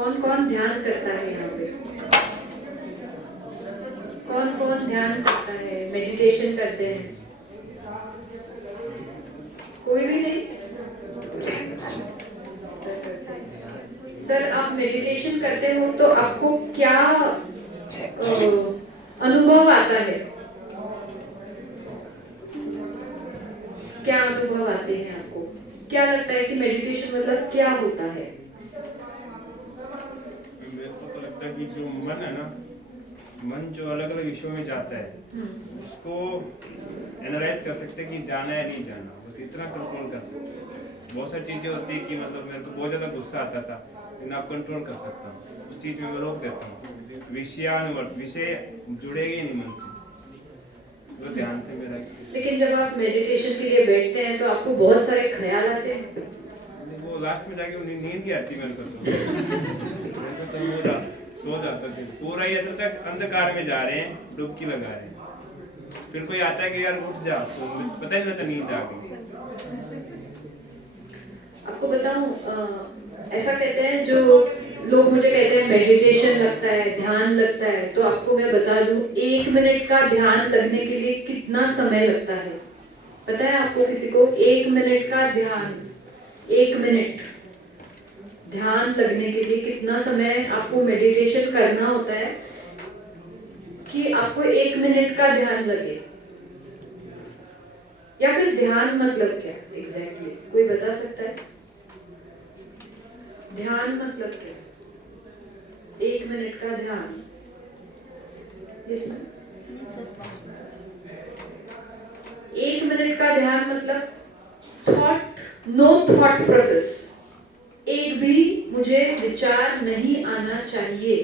कौन कौन ध्यान करता है यहाँ पे? कौन कौन ध्यान करता है, मेडिटेशन करते हैं? कोई भी नहीं? सर करते हैं। सर आप मेडिटेशन करते हो तो आपको क्या अनुभव आता है? क्या अनुभव आते हैं आपको? क्या लगता है कि मेडिटेशन मतलब क्या होता है? मेरे को तो लगता है कि जो मन है ना, मन जो अलग अलग विषयों में जाता है उसको एनालाइज कर सकते हैं कि जाना है नहीं जाना, बस इतना कंट्रोल कर सकते हैं। बहुत सारी चीज़ें होती है कि मतलब मेरे को बहुत ज़्यादा गुस्सा आता था, लेकिन आप कंट्रोल कर सकता हूँ, उस चीज़ में मैं रोक देता हूँ। विषय जुड़ेगा ही नहीं मन से, वो ध्यान से मेरा। लेकिन जब आप मेडिटेशन के लिए बैठते हैं तो आपको बहुत सारे ख्याल आते हैं। वो लास्ट में जाके नींद ही आती मेरे को तो पूरा सो जाता फिर पूरा ही ऐसा तक अंधकार में जा रहे हैं, डुबकी लगा रहे हैं, फिर कोई आता है कि यार उठ जा, सो पता ही नहीं चलता नींद आ गई। आपको बताऊं, ऐसा कहते हैं जो लोग मुझे कहते हैं मेडिटेशन लगता है, ध्यान लगता है, तो आपको मैं बता दूं 1 मिनट का ध्यान लगने के लिए कितना समय लगता है? पता है आपको किसी को? 1 मिनट का ध्यान, 1 मिनट ध्यान लगने के लिए कितना समय आपको मेडिटेशन करना होता है कि आपको 1 मिनट का ध्यान लगे? या फिर ध्यान मतलब क्या एग्जैक्टली कोई बता सकता है? ध्यान मतलब क्या? 1 मिनट का ध्यान, इसमें 1 मिनट का ध्यान मतलब थॉट, नो थॉट प्रोसेस, एक भी मुझे विचार नहीं आना चाहिए।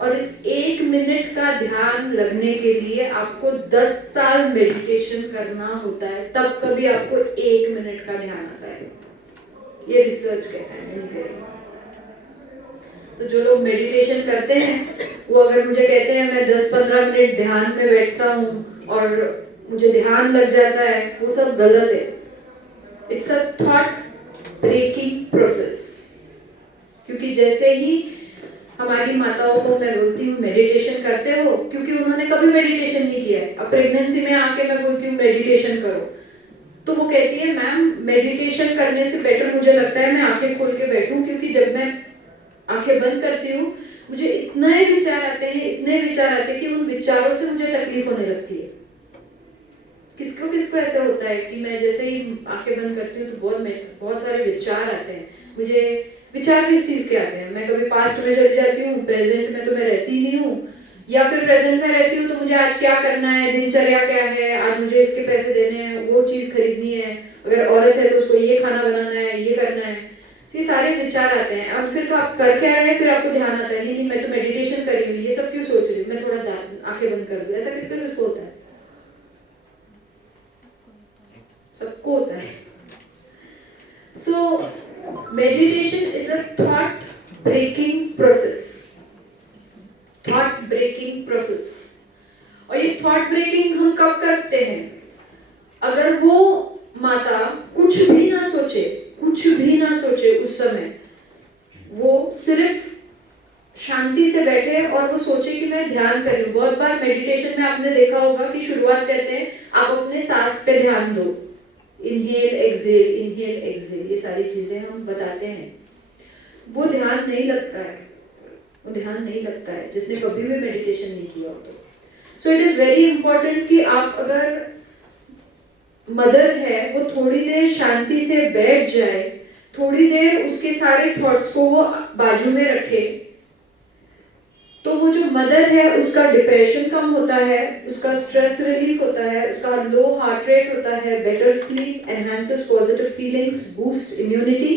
और इस 1 मिनट का ध्यान लगने के लिए आपको 10 साल मेडिटेशन करना होता है, तब कभी आपको 1 मिनट का ध्यान आता है। ये रिसर्च कहता है, नहीं करें। तो जो लोग मेडिटेशन करते हैं वो अगर मुझे कहते हैं मैं 10-15 मिनट ध्यान में बैठता हूँ और मुझे ध्यान लग जाता है, वो सब गलत है। It's a thought breaking process. क्योंकि जैसे ही हमारी माताओं को मैं बोलती हूँ मेडिटेशन करते हो, क्योंकि उन्होंने कभी मेडिटेशन नहीं किया है, अब प्रेगनेंसी में आके मैं बोलती हूँ मेडिटेशन करो, तो वो कहती है मैम मेडिटेशन करने से बेटर मुझे लगता है मैं आंखें खोल के बैठूं, क्योंकि जब मैं आंखें बंद करती हूँ मुझे इतने विचार आते हैं, इतने विचार आते हैं कि उन विचारों से मुझे तकलीफ होने लगती है। किसको किसको ऐसे होता है कि मैं जैसे ही आंखें बंद करती हूँ तो बहुत सारे विचार आते हैं। मुझे विचार किस चीज के आते हैं? मैं कभी पास्ट में चली जाती हूँ, प्रेजेंट में तो मैं रहती नहीं हूँ, या फिर प्रेजेंट में रहती हूँ तो मुझे आज क्या करना है, दिनचर्या क्या है, आज मुझे इसके पैसे देने हैं, वो चीज खरीदनी है, अगर औरत है तो उसको ये खाना बनाना है, ये करना है। ये सारे विचार आते हैं। अब फिर तो आप कर क्या रहे हैं, फिर आपको ध्यान आता है नहीं मैं तो मेडिटेशन कर रही हूँ, ये सब क्यों सोच रही हूँ, मैं थोड़ा आंखें बंद कर दूँ। ऐसा किसको किसको होता है? सबको होता है। So meditation is a thought breaking process. Thought breaking process. और ये thought breaking हम कब करते हैं? अगर वो माता कुछ भी ना सोचे, कुछ भी ना सोचे उस समय, वो सिर्फ शांति से बैठे और वो सोचे कि मैं ध्यान कर रही हूँ। बहुत बार मेडिटेशन में आपने देखा होगा कि शुरुआत कहते हैं आप अपने सांस पे ध्यान दो, इनहेल एक्सहेल, ये सारी चीजें हम बताते हैं। वो ध्यान नहीं लगता है, वो ध्यान नहीं लगता है जिसने कभी भी मेडिटेशन नहीं किया हो तो। So it is very important कि आप अगर मदर है वो थोड़ी देर शांति से बैठ जाए, थोड़ी देर उसके सारे थॉट्स को वो बाजू में रखे, तो वो जो मदर है उसका डिप्रेशन कम होता है, उसका स्ट्रेस रिलीफ होता है, उसका लो हार्ट रेट होता है, better sleep, enhances positive feelings, boost immunity,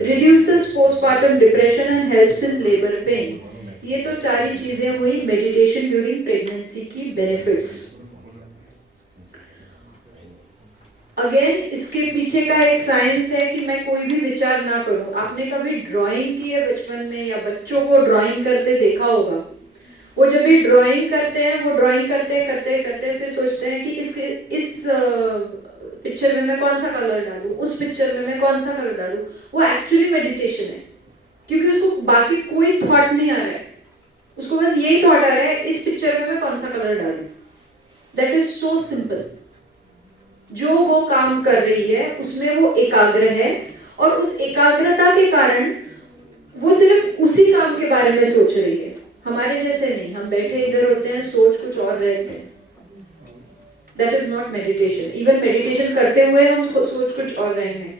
reduces postpartum depression and helps in labour pain. ये तो सारी चीजें हुई meditation during pregnancy key benefits. Again इसके पीछे का एक साइंस है कि मैं कोई भी विचार ना करूं। आपने कभी ड्राइंग की है बचपन में, या बच्चों को ड्राइंग करते देखा होगा? वो जब भी ड्राइंग करते हैं, वो ड्राइंग करते करते करते फिर सोचते हैं कि इस पिक्चर में मैं कौन सा कलर डालूं, उस पिक्चर में मैं कौन सा कलर डालूं। वो एक्चुअली मेडिटेशन है। क्योंकि उसको बाकी कोई थॉट नहीं आ रहा है, उसको बस यही थॉट आ रहा है इस पिक्चर में मैं कौन सा कलर डालूं। That is so simple. जो वो काम कर रही है उसमें वो एकाग्र है, और उस एकाग्रता के कारण वो सिर्फ उसी काम के बारे में सोच रही है। हमारे जैसे नहीं, हम बैठे इधर होते हैं, सोच कुछ और रहते हैं। That is not meditation. Even meditation करते हुए हम सोच कुछ और रहे हैं।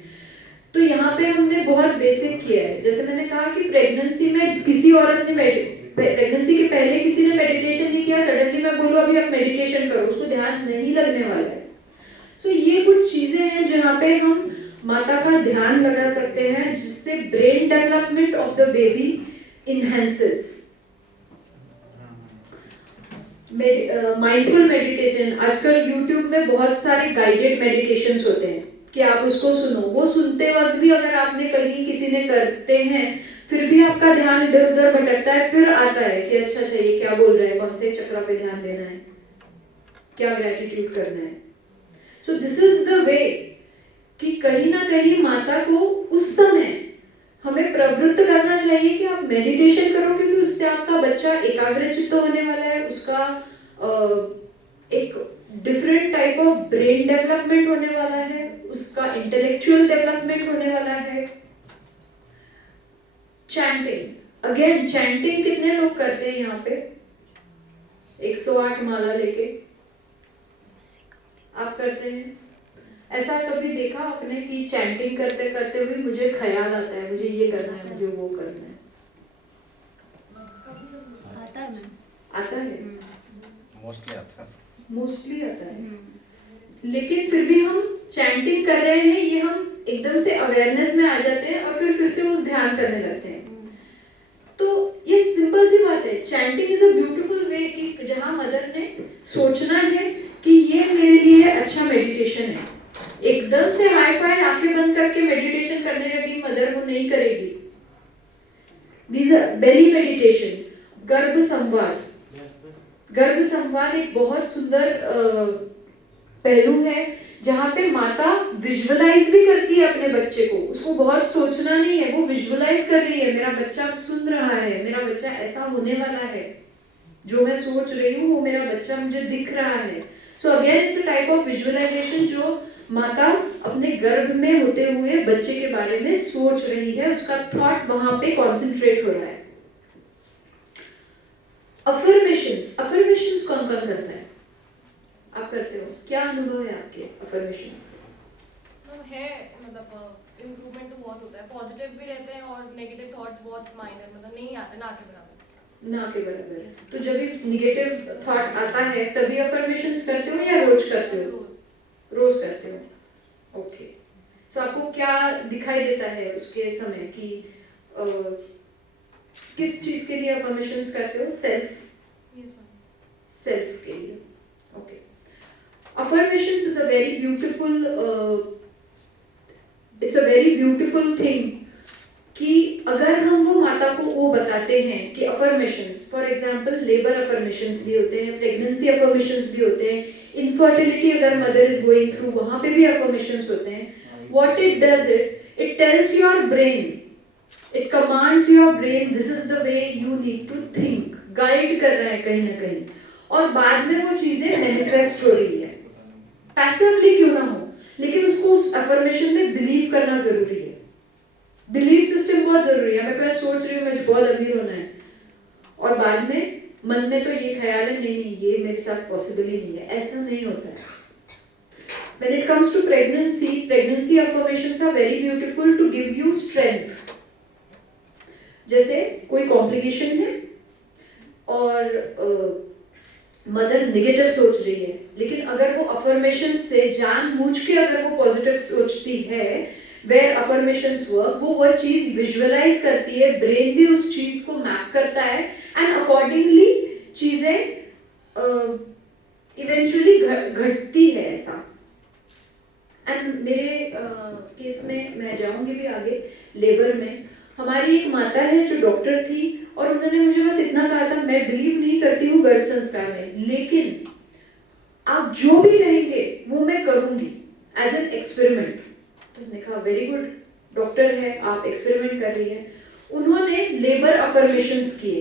तो यहाँ पे हमने बहुत बेसिक किया है। जैसे मैंने कहा कि प्रेगनेंसी में किसी औरत ने प्रेगनेंसी के पहले किसी ने मेडिटेशन नहीं किया, सडनली मैं बोलूँ अभी आप मेडिटेशन करो, उसको ध्यान नहीं लगने वाला है। सो ये कुछ चीजें हैं जहाँ पे हम माता का ध्यान लगा सकते हैं, जिससे brain development of the baby enhances. Mindful meditation, आजकल यूट्यूब में बहुत सारे गाइडेड मेडिटेशंस होते हैं कि आप उसको सुनो। वो सुनते वक्त भी अगर आपने कहीं किसी ने करते हैं, फिर भी आपका ध्यान इधर उधर भटकता है, फिर आता है कि अच्छा ये क्या बोल रहा है, कौन से चक्र पे ध्यान देना है, क्या ग्रेटिट्यूड करना है। सो दिस इज द वे कि कहीं ना कहीं माता को उस समय हमें प्रवृत्त करना चाहिए कि आप मेडिटेशन करो, क्योंकि उससे आपका बच्चा एकाग्रचित्त होने वाला है, उसका एक different type of brain development होने वाला है, उसका इंटेलेक्चुअल डेवलपमेंट होने वाला है। चैंटिंग, अगेन चैंटिंग कितने लोग करते हैं यहाँ पे? 108 माला लेके आप करते हैं? ऐसा कभी देखा आपने कि चैंटिंग करते करते हुए मुझे ख्याल आता है मुझे ये करना है, मुझे वो करना है? आता है मोस्टली आता है। लेकिन फिर भी हम चैंटिंग कर रहे हैं, ये हम एकदम से अवेयरनेस में आ जाते हैं और फिर से उस ध्यान करने लगते हैं। तो ये सिंपल सी बात है, chanting is a beautiful way कि जहां मदर ने सोचना है कि ये मेरे लिए अच्छा मेडिटेशन है। एकदम से हाई फाई आंखें बंद करके मेडिटेशन करने लगी मदर, वो नहीं करेगी। दीज आर बेली मेडिटेशन, गर्भ संवाद। गर्भ संवाद एक बहुत सुंदर पहलू है जहाँ पे माता विजुअलाइज भी करती है अपने बच्चे को। उसको बहुत सोचना नहीं है, वो विजुअलाइज कर रही है, मेरा बच्चा सुन रहा है, मेरा बच्चा ऐसा होने वाला है, जो मैं सोच रही हूँ वो मेरा बच्चा मुझे दिख रहा है। So again it's a type of visualisation जो माता अपने गर्भ में होते हुए बच्चे के बारे में सोच रही है, उसका थॉट वहां पे कॉन्सेंट्रेट हो रहा है। अफर्मेशंस, अफर्मेशंस कौन कौन करता है? आप करते हो? क्या अनुभव है आपके अफर्मेशंस? है मतलब इम्प्रूवमेंट तो बहुत होता है, पॉजिटिव भी रहते हैं और नेगेटिव थॉट बहुत माइनर, मतलब नहीं आते ना के बराबर। ना के बराबर। तो जब भी नेगेटिव थॉट आता है तभी अफर्मेशंस करते हो या रोज करते हो? रोज करते हो, ओके। सो आपको क्या दिखाई देता है उसके समय कि किस चीज के लिए अफर्मेशंस करते हो? सेल्फ के लिए, okay. Affirmations is a very beautiful, it's a very beautiful thing कि अगर हम वो माता को वो बताते हैं कि affirmations, for example labour affirmations भी होते हैं, प्रेगनेंसी अफर्मेशंस भी होते हैं, इनफर्टिलिटी अगर मदर इज गोइंग थ्रू वहां पे भी अफर्मेशंस होते हैं। What it does, it tells your brain, it commands your brain this is the way you need to think, guide कर रहा है कहीं ना कहीं, और बाद में वो चीजें मैनिफेस्ट हो रही है, पैसिवली क्यों ना हो, लेकिन उसको उस अफर्मेशन में बिलीव करना जरूरी है। बिलीफ सिस्टम बहुत जरूरी है। मैं पहले सोच रही हूँ मुझे बहुत अमीर होना है, और बाद में मन में तो ये ख्याल है नहीं नहीं ये मेरे साथ पॉसिबल ही नहीं है, ऐसा नहीं होता है। When it comes to pregnancy, pregnancy affirmations are very beautiful to give you strength. जैसे कोई कॉम्प्लिकेशन है और मदर नेगेटिव सोच रही है, लेकिन अगर वो अफर्मेशन से जानबूझ के अगर वो पॉजिटिव सोचती है, वेयर अफर्मेशंस वर्क, वो चीज विजुअलाइज करती है, ब्रेन भी उस चीज को मैप करता है एंड अकॉर्डिंगली चीजें इवेंचुअली घटती है ऐसा। एंड मेरे केस में मैं जाऊंगी भी आगे, लेबर में हमारी एक माता है जो डॉक्टर थी और उन्होंने मुझे बस इतना कहा था, मैं बिलीव नहीं करती हूँ गर्भ संस्कार में, लेकिन आप जो भी कहेंगे वो मैं करूंगी एज एन एक्सपेरिमेंट। तो मैंने कहा वेरी गुड, डॉक्टर है आप एक्सपेरिमेंट कर रही है। उन्होंने लेबर अफर्मेशंस किए।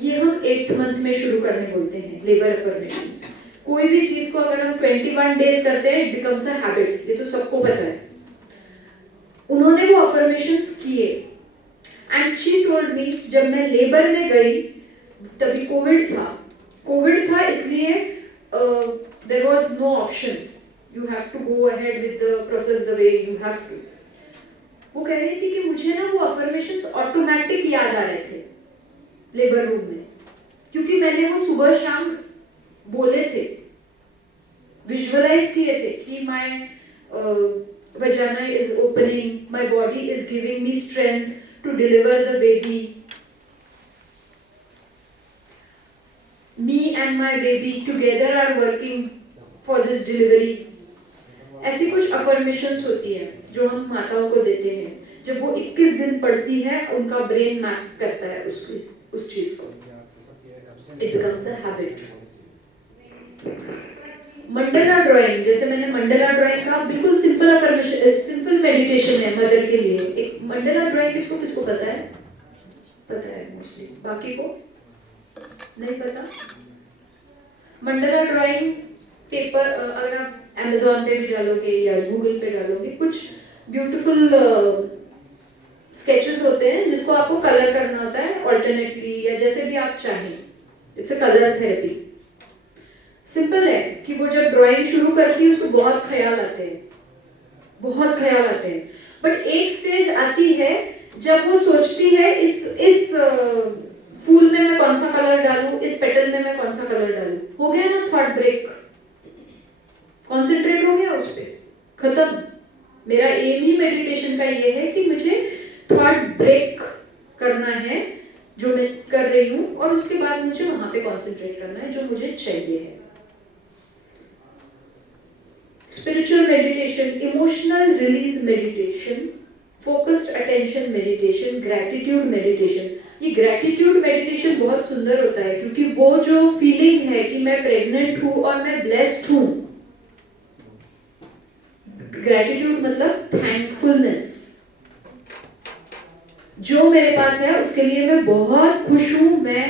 ये हम 8th मंथ में शुरू करने बोलते हैं लेबर अफर्मेशंस। कोई भी चीज को अगर हम 21 डेज करते हैं, इट बिकम्स अ हैबिट, ये तो सबको पता है। उन्होंने वो अफर्मेशंस किए एंड शी टोल्ड मी, जब मैं लेबर में गई तभी कोविड था इसलिए there was no option, you have to go ahead with the process the way you have to. वो कह रही थी कि मुझे ना वो अफर्मेशंस ऑटोमेटिक याद आ रहे थे लेबर रूम में, क्योंकि मैंने वो सुबह शाम बोले थे, विजुअलाइज किए थे कि my vagina is opening, my body is giving me strength to deliver the baby, me and my baby together are working for this delivery। ऐसी कुछ अफर्मेशंस होती है जो हम माताओं को देते हैं। जब वो 21 दिन पढ़ती है, उनका ब्रेन मैप करता है उस चीज को, it becomes a habit. Mandla drawing, जैसे मैंने मंडला ड्राइंग का बिल्कुल सिंपल अफर्मेशन, सिंपल मेडिटेशन है मदर के लिए। एक मंडला ड्राइंग किसको पता है? पता है मोस्टली, बाकी को नहीं पता। मंडला ड्राइंग पेपर, अगर आप अमेज़न पे भी डालोगे या गूगल पे डालोगे, कुछ ब्यूटीफुल स्केचेस होते हैं जिसको आपको कलर करना होता है ऑल्टरनेटली या जैसे भी आप चाहें। It's a colour therapy. Simple है कि वो जब ड्राइंग शुरू करती है उसको बहुत ख्याल आते हैं, बट एक स्टेज आती है जब वो सोचती है इस फूल में मैं कौन सा कलर डालूं, इस पेटल में मैं कौन सा कलर डालूं। हो गया ना थॉट ब्रेक, कॉन्सेंट्रेट हो गया उस पे, खत्म। मेरा एम ही मेडिटेशन का ये है कि मुझे थॉट ब्रेक करना है जो मैं कर रही हूँ, और उसके बाद मुझे वहां पे कॉन्सेंट्रेट करना है जो मुझे चाहिए है। Spiritual meditation, emotional release meditation, focused attention meditation, gratitude meditation. ये ग्रैटिट्यूड मेडिटेशन बहुत सुंदर होता है, क्योंकि वो जो फीलिंग है कि मैं प्रेग्नेंट हूं और मैं ब्लेस्ड हूं, ग्रैटिट्यूड मतलब थैंकफुलनेस, जो मेरे पास है उसके लिए मैं बहुत खुश हूं, मैं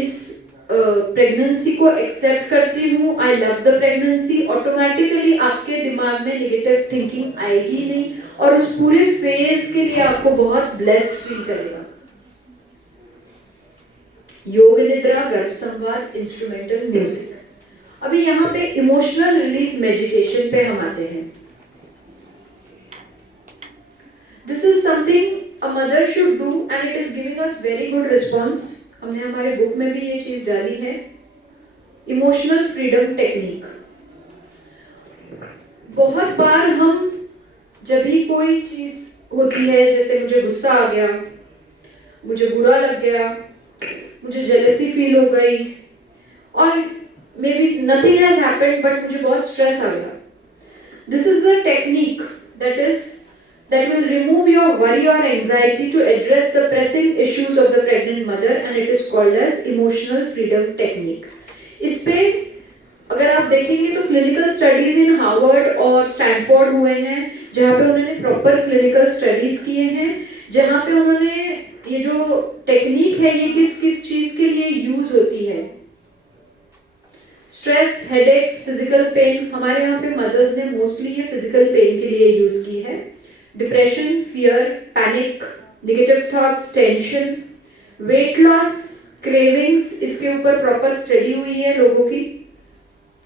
इस प्रेगनेंसी को एक्सेप्ट करती हूँ, I love the pregnancy. Automatically आपके दिमाग में नेगेटिव थिंकिंग आएगी नहीं, और उस पूरे फेज के लिए आपको बहुत ब्लेस्ड फील करेगा। योग निद्रा, गर्भ संवाद, इंस्ट्रूमेंटल म्यूजिक। अभी यहाँ पे इमोशनल रिलीज मेडिटेशन पे हम आते हैं। This is something a mother should do and it is giving us very good response. हमने हमारे बुक में भी ये चीज डाली है, इमोशनल फ्रीडम टेक्निक। बहुत बार हम जब भी कोई चीज होती है, जैसे मुझे गुस्सा आ गया, मुझे बुरा लग गया, मुझे जेलसी फील हो गई, और may be nothing has happened but मुझे बहुत स्ट्रेस आ गया। This is the technique that will remove your worry or anxiety to address the pressing issues of the pregnant mother, and it is called as emotional freedom technique। इस पे अगर आप देखेंगे तो clinical studies in Harvard और Stanford हुए हैं, जहाँ पे उन्होंने प्रॉपर क्लिनिकल स्टडीज किए हैं, जहाँ पे उन्होंने ये जो टेक्निक है ये किस किस चीज के लिए यूज होती है। स्ट्रेस, हेडेक्स, फिजिकल पेन, हमारे यहाँ पे मदर्स ने मोस्टली ये फिजिकल पेन के लिए यूज की है। Depression, fear, panic, negative thoughts, tension, weight loss, cravings, इसके ऊपर प्रॉपर स्टडी हुई है लोगों की।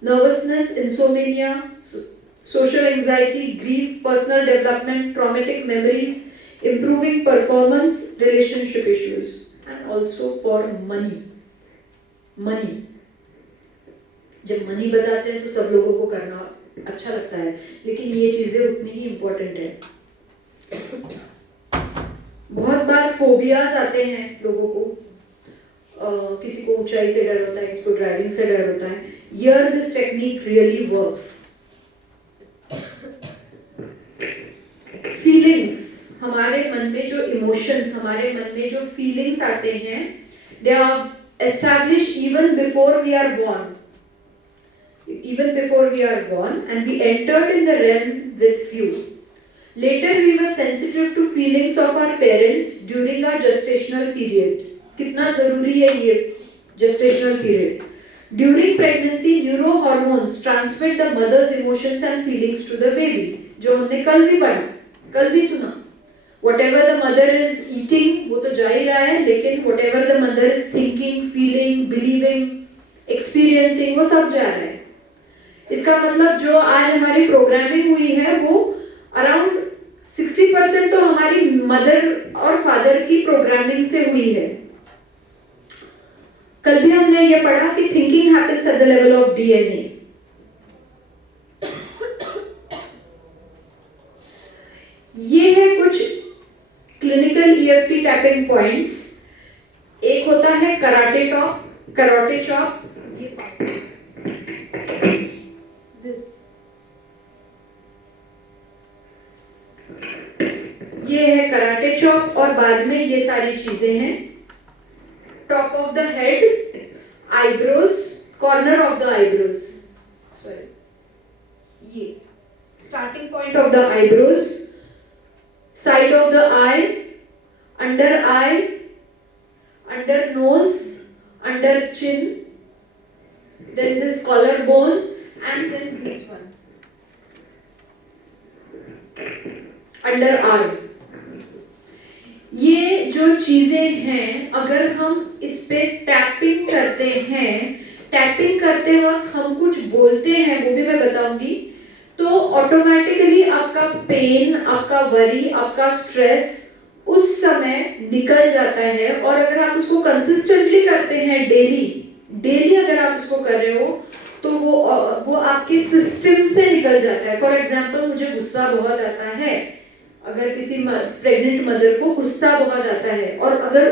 Nervousness, insomnia, social anxiety, grief, personal development, traumatic memories, improving performance, relationship issues, and also for money। जब मनी बताते हैं तो सब लोगों को करना अच्छा लगता है, लेकिन ये चीजें उतनी ही इम्पोर्टेंट है। बहुत बार फोबियाज आते हैं लोगों को, किसी को ऊंचाई से डर होता है, किसी को ड्राइविंग से डर होता है। Here this technique really works। Feelings, हमारे मन में जो इमोशंस, हमारे मन में जो फीलिंग्स आते हैं, they are established even before we are born, and we entered in the realm with few। Later we were sensitive to feelings of our parents during our gestational period. कितना जरूरी है ये gestational period. During pregnancy, neurohormones transmit the mother's emotions and feelings to the baby. जो हमने कल भी पढ़ा, कल भी सुना. Whatever the mother is eating, वो तो जा ही रहा है, लेकिन whatever the mother is thinking, feeling, believing, experiencing, वो सब जा रहा है. इसका मतलब जो आज हमारी प्रोग्रामिंग हुई है वो अराउंड 60% तो हमारी मदर और फादर की प्रोग्रामिंग से हुई है. कल भी हमने ये पढ़ा कि thinking happens at the level of DNA. ये है कुछ क्लिनिकल ईएफटी टैपिंग पॉइंट्स. एक होता है कराटे चॉप. ये है कराटे चॉप और बाद में ये सारी चीजें हैं. Top of the head, eyebrows, corner of the eyebrows, sorry, ये starting point of the eyebrows, side of the eye, under nose, under chin, then this collarbone and then this one, under arm. ये जो चीजें हैं, अगर हम इस पे tapping करते वक्त हम कुछ बोलते हैं, वो भी मैं बताऊंगी, तो ऑटोमेटिकली आपका पेन, आपका वरी, आपका स्ट्रेस उस समय निकल जाता है. और अगर आप उसको कंसिस्टेंटली करते हैं, डेली अगर आप उसको कर रहे हो, तो वो आपके सिस्टम से निकल जाता है. फॉर एग्जाम्पल, मुझे गुस्सा बहुत आता है. अगर किसी प्रेग्नेंट मदर को गुस्सा बहुत आता है और अगर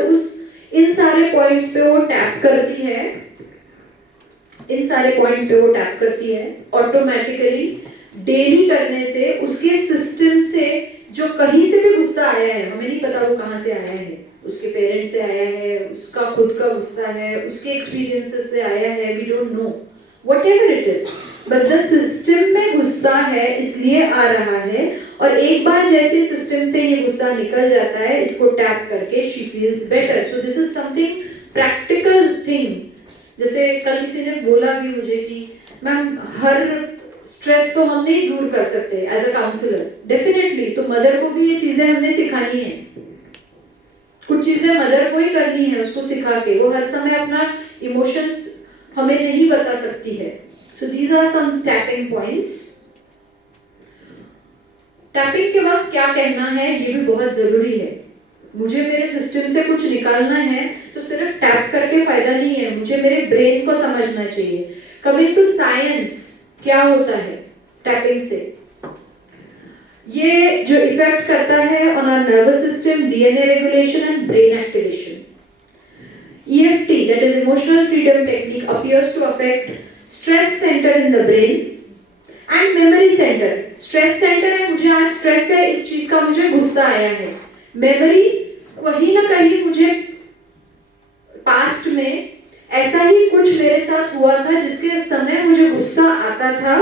इन सारे पॉइंट्स पे वो टैप करती है, ऑटोमेटिकली डेली करने से उसके सिस्टम से जो कहीं से भी गुस्सा आया है, हमें नहीं पता वो कहाँ से आया है, उसके पेरेंट्स से आया है, उसका खुद का गुस्सा है, उसके एक्सपीरियंसेस से आया है, we don't know, whatever it is, but the system में गुस्सा है इसलिए आ रहा है. और एक बार जैसे सिस्टम से ये गुस्सा निकल जाता है, इसको टैप करके she feels better. So this is something practical thing. जैसे कल किसी ने बोला भी मुझे कि मैम हर स्ट्रेस तो हम नहीं दूर कर सकते एज अ काउंसलर. डेफिनेटली, तो मदर को भी ये चीजें हमने सिखानी है. कुछ चीजें मदर को ही करनी है, उसको सिखा के. वो हर समय अपना इमोशंस हमें नहीं बता सकती है. So these are some tapping points. Tapping के वक्त क्या कहना है ये भी बहुत जरूरी है. मुझे मेरे सिस्टम से कुछ निकालना है तो सिर्फ टैप करके फायदा नहीं है, मुझे मेरे ब्रेन को समझना चाहिए. कमिंग टू साइंस, क्या होता है टैपिंग से? ये जो इफेक्ट करता है on our nervous system, DNA regulation and brain activation. EFT, that is emotional freedom technique, appears to affect stress center in the brain and memory center. Stress center है, मुझे आज स्ट्रेस है, इस चीज का मुझे गुस्सा आया है. मेमोरी, कहीं ना कहीं मुझे पास्ट में ऐसा ही कुछ मेरे साथ हुआ था जिसके समय मुझे गुस्सा आता था.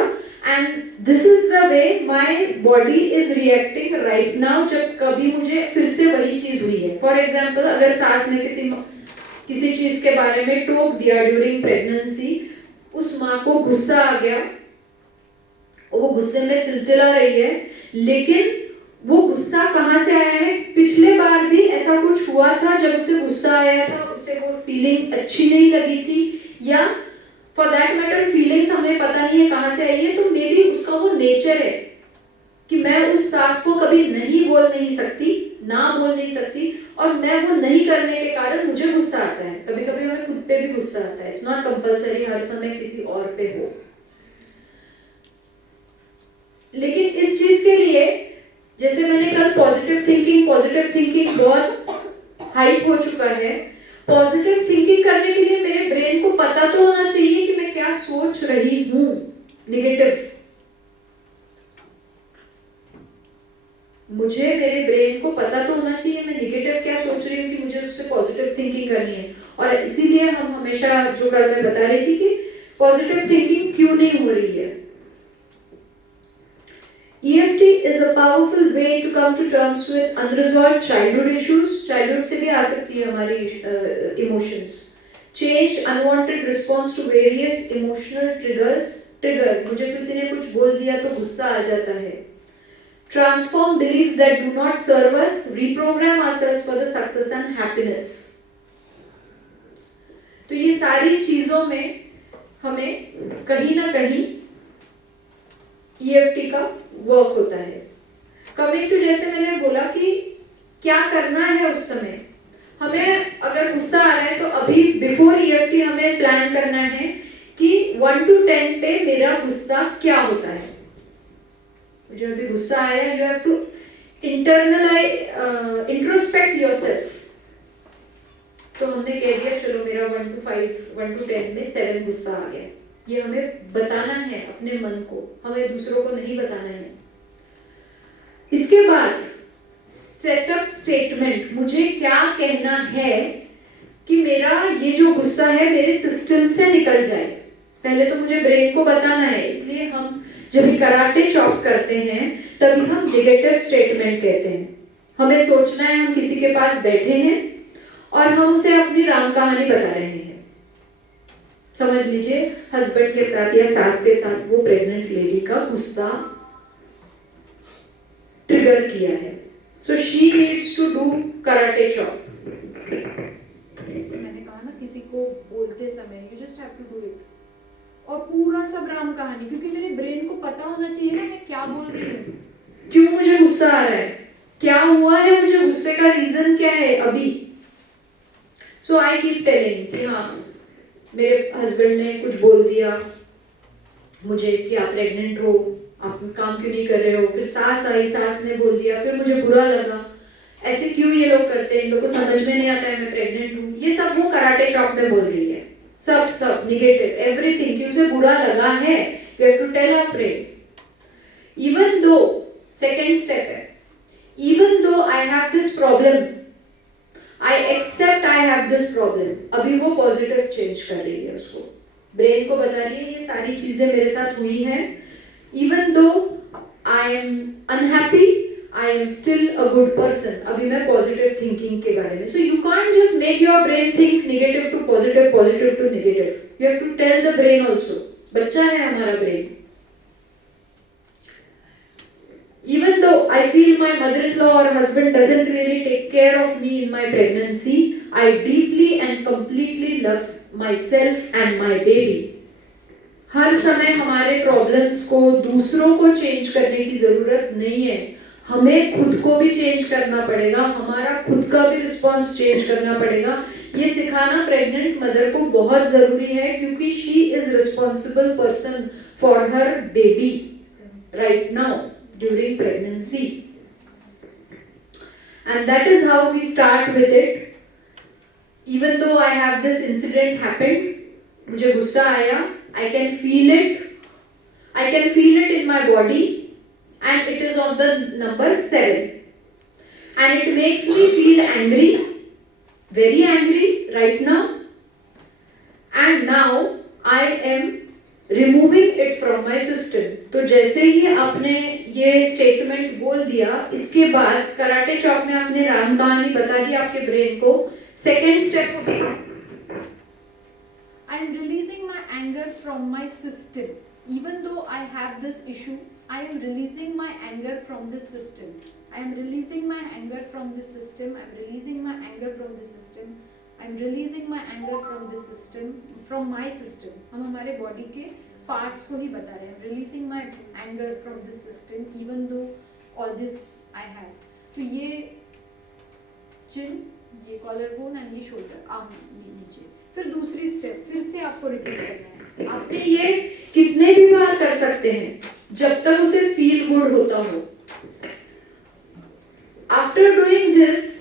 And this is the way my body is reacting right now. जब कभी मुझे फिर से वही चीज हुई है. फॉर एग्जाम्पल, अगर सास ने किसी चीज के बारे में टोक दिया ड्यूरिंग प्रेगनेंसी, उस माँ को गुस्सा आ गया, वो गुस्से में तिलतिला रही है, लेकिन वो गुस्सा कहाँ से आया है? पिछले बार भी ऐसा कुछ हुआ था जब उसे गुस्सा आया था, उसे वो फीलिंग अच्छी नहीं लगी थी, या फॉर दैट मैटर फीलिंग्स हमें पता नहीं है कहाँ से आई है. तो मे बी उसका वो नेचर है कि मैं उस सास को कभी नहीं बोल नहीं सकती, और मैं वो नहीं करने के कारण मुझे गुस्सा आता है. कभी कभी हमें खुद पे भी गुस्सा आता है. इट्स नॉट कंपल्सरी हर समय किसी और पे हो. लेकिन इस चीज के लिए, जैसे मैंने कल पॉजिटिव थिंकिंग बहुत हाइप हो चुका है. पॉजिटिव थिंकिंग करने के लिए मेरे ब्रेन को पता तो होना चाहिए कि मैं क्या सोच रही हूँ. नेगेटिव, मुझे मेरे ब्रेन को पता तो होना चाहिए मैं नेगेटिव क्या सोच रही हूँ कि मुझे उससे पॉजिटिव थिंकिंग करनी है. और इसीलिए हम हमेशा, जो कल मैं बता रही थी कि पॉजिटिव थिंकिंग क्यों नहीं हो रही है. EFT is a powerful way to come to terms with unresolved childhood issues. Childhood से भी आ सकती है हमारी emotions. Change unwanted response to various emotional triggers. Trigger, मुझे किसी ने कुछ बोल दिया तो गुस्सा आ जाता है. Transform beliefs that do not serve us. Reprogram ourselves for the success and happiness. तो ये सारी चीजों में हमें कहीं ना कहीं EFT का वर्क होता है. कमिंग टू, जैसे मैंने बोला कि क्या करना है उस समय, हमें अगर गुस्सा आ रहा है तो अभी बिफोर EFT हमें प्लान करना है कि 1 to 10 पे मेरा गुस्सा क्या होता है. मुझे अभी गुस्सा आया, you have to introspect yourself. तो हमने कह दिया चलो मेरा 1 to 5, 1 to 10 में 7 गुस्सा आ गया. ये हमें बताना है अपने मन को, हमें दूसरों को नहीं बताना है. इसके बाद सेटअप स्टेटमेंट, मुझे क्या कहना है कि मेरा ये जो गुस्सा है मेरे सिस्टम से निकल जाए. पहले तो मुझे ब्रेन को बताना है. इसलिए हम जब कराटे चॉप करते हैं तभी हम नेगेटिव स्टेटमेंट कहते हैं. हमें सोचना है हम किसी के पास बैठे हैं और हम उसे अपनी राम कहानी बता रहे हैं. समझ लीजिए हस्बैंड के साथ या सास के साथ वो प्रेग्नेंट लेडी का गुस्सा ट्रिगर किया है. So she needs to do karate chop. जैसे मैंने कहा ना, किसी को बोलते समय you just have to do it. और पूरा सब राम कहानी, क्योंकि मेरे ब्रेन को पता होना चाहिए ना मैं क्या बोल रही हूँ, क्यों मुझे गुस्सा आ रहा है, क्या हुआ है, मुझे गुस्से का रीजन क्या है अभी. सो आई कीप टेलिंग कि हाँ मेरे हस्बैंड ने कुछ बोल दिया मुझे कि आप प्रेग्नेंट हो, आप काम क्यों नहीं कर रहे हो. फिर सास आई, सास ने बोल दिया, फिर मुझे बुरा लगा. ऐसे क्यों ये लोग करते हैं, इन लोगों को समझ में नहीं आता है मैं प्रेग्नेंट हूँ. ये सब वो कराटे चॉप में बोल रही है. सब निगेटिव एवरीथिंग कि उसे बुरा लगा है. You have to tell our brain. Even though, second step है, even though I have this problem, I accept I have this problem. अभी वो पॉजिटिव चेंज कर रही है, उसको ब्रेन को बता रही है ये सारी चीजें मेरे साथ हुई हैं. Even though I am unhappy, I am still a good person. अभी मैं पॉजिटिव थिंकिंग के बारे में. So you can't just make your brain think negative to positive, positive to negative. You have to tell the brain also. बच्चा है हमारा brain. Even though I feel my mother-in-law or husband doesn't really take care of me in my pregnancy, I deeply and completely love myself and my baby. हर समय हमारे problems को दूसरों को change करने की जरूरत नहीं है. हमें खुद को भी चेंज करना पड़ेगा, हमारा खुद का भी रिस्पॉन्स चेंज करना पड़ेगा. ये सिखाना प्रेग्नेंट मदर को बहुत जरूरी है, क्योंकि she is responsible person for her baby right now during pregnancy. And that is how we start with it. Even though I have this incident happened, मुझे गुस्सा आया, I can feel it in my body, and it is of the number 7, and it makes me feel angry, very angry right now, and now I am removing it from my system. तो जैसे ही आपने ये statement बोल दिया, इसके बाद karate chop में आपने राम कहानी बता दी आपके ब्रेन को. सेकेंड स्टेप हो गया, I am releasing my anger from my system. Even though I have this issue, I am releasing my anger from this system. I am releasing my anger from this system. I am releasing my anger from this system. I am releasing my anger from this system, from my system. हम हमारे body के parts को ही बता रहे हैं. releasing my anger from this system, even though all this I have. तो ये चिन, ये कॉलर बोन एंड ये शोल्डर, आर्म नीचे. फिर दूसरी स्टेप फिर से आपको रिपीट करना है. आपने ये कितने भी बार कर सकते हैं जब तक उसे फील गुड होता हो. After doing this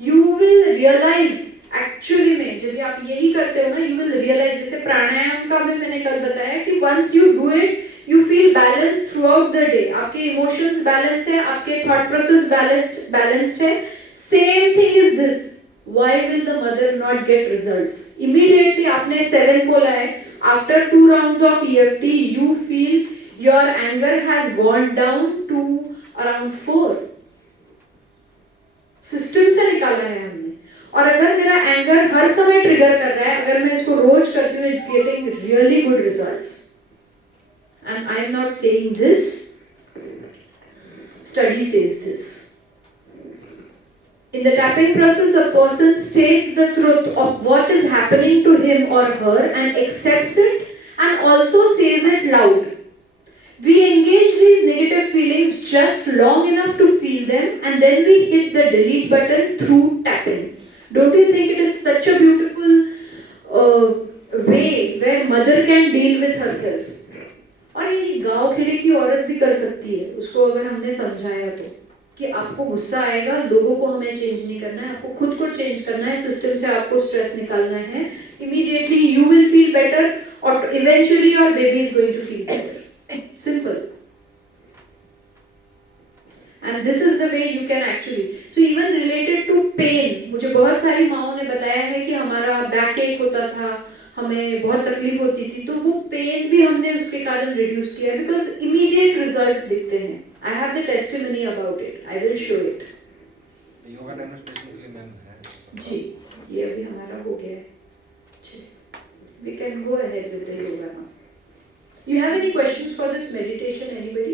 you will realise, actually में जब आप यही करते हो ना, यू विल रियलाइज. जैसे प्राणायाम का भी मैंने कल बताया कि once you do it you feel balance throughout the day. आपके इमोशंस बैलेंस है, आपके थॉट प्रोसेस बैलेंस्ड है. Same thing is this. Why will the mother not get results? Immediately आपने 7 बोला है, after 2 rounds of EFT you feel Your anger has gone down to around 4. System से निकाला है हमने. और अगर मेरा एंगर हर समय ट्रिगर कर रहा है, अगर मैं इसको रोज करती हूँ, it's getting really good results. And I am not saying this, study says this. In the tapping process, a person states the truth of what is happening to him or her and accepts it and also says it loud. We engage these negative feelings just long enough to feel them and then we hit the delete button through tapping. Don't you think it is such a beautiful way where mother can deal with herself? और ये गांव खेड़े की औरत भी कर सकती है, उसको अगर हमने समझाया तो, कि आपको गुस्सा आएगा, लोगों को हमें चेंज नहीं करना है, आपको खुद को चेंज करना है, सिस्टम से आपको स्ट्रेस निकालना है. Immediately you will feel better or eventually your baby is going to feel better. Simple. And this is the way you can actually. So even related to pain, मुझे बहुत सारी माओं ने बताया है कि हमारा बैक एक होता था, हमें बहुत तकलीफ होती थी, तो वो पेन भी हमने उसके कारण रिड्यूस किया, बिकॉज इमीडिएट रिजल्ट्स दिखते हैं. I have the testimony about it, I will show it. Yoga demonstration के लिए मैम है जी, ये अभी हमारा हो गया है. We can go ahead with the yoga now. You have any questions for this meditation, anybody?